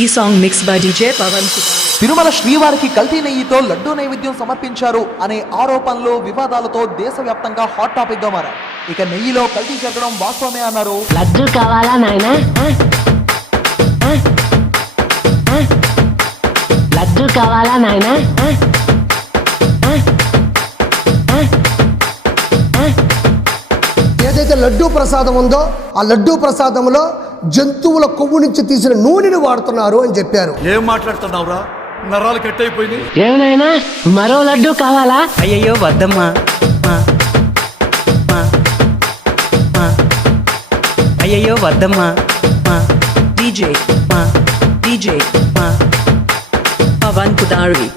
ఈ song mix by DJ Pavan. Tirumala శ్రీవారికి కల్తీ నెయ్యితో లడ్డూ నైవేద్యం సమర్పించారు అనే ఆరోపణలు వివాదాలతో దేశవ్యాప్తంగా హాట్ టాపిక్ గా మారాయి. ఇక నెయ్యిలో కల్తీ జరగడం వాస్తవమే అన్నారు. లడ్డు కావాలా నాయనా, లడ్డు కావాలా నాయనా, ఏదైతే లడ్డూ ప్రసాదం ఉందో ఆ లడ్డూ ప్రసాదంలో జంతువుల కొవ్వు నుంచి తీసిన నూనెని వాడుతున్నారు అని చెప్పారు. ఏం మాట్లాడుతున్నావురా? నరాలు కట్ అయిపోయింది. ఏమైనా మరో లడ్డు కావాలా? అయ్యయ్యో వద్దమ్మా, అయ్యయ్యో వద్దమ్మా. DJ పవన్ కుదారి.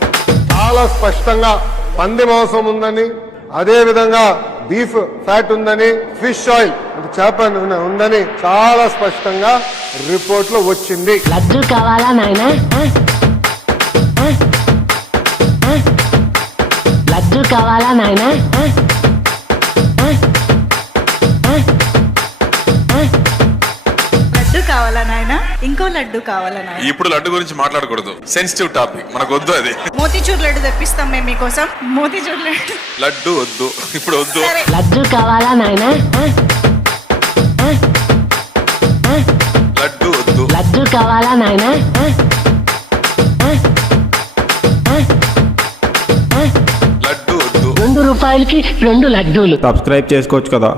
చాలా స్పష్టంగా పంది మాంసం ఉందని, అదే విధంగా బీఫ్ ఫ్యాట్ ఉందని, ఫిష్ ఆయిల్ అంటే చేప నూనె ఉందని చాలా స్పష్టంగా రిపోర్ట్ లో వచ్చింది. లడ్డు కావాలా నాయనా, లడ్డు కావాలా నాయనా, లడ్డు కావాలా నాయనా, ఇంకో లడ్డు కావాలా నాయనా. ఇప్పుడు లడ్డు గురించి మాట్లాడకూడదు, సెన్సిటివ్ టాపిక్, మనకు వద్దు అది. మోతీచూర్ లడ్డు తెప్పిస్తాం మేము మీకోసం. మోతీచూర్ లడ్డు లడ్డు వద్దు, ఇప్పుడు వద్దు. లడ్డు కావాలా నాయనా, లడ్డు వద్దు, లడ్డు కావాలా నాయనా, లడ్డు వద్దు. ₹2 2 లడ్డూలు. సబ్స్క్రైబ్ చేసుకోవచ్చు కదా.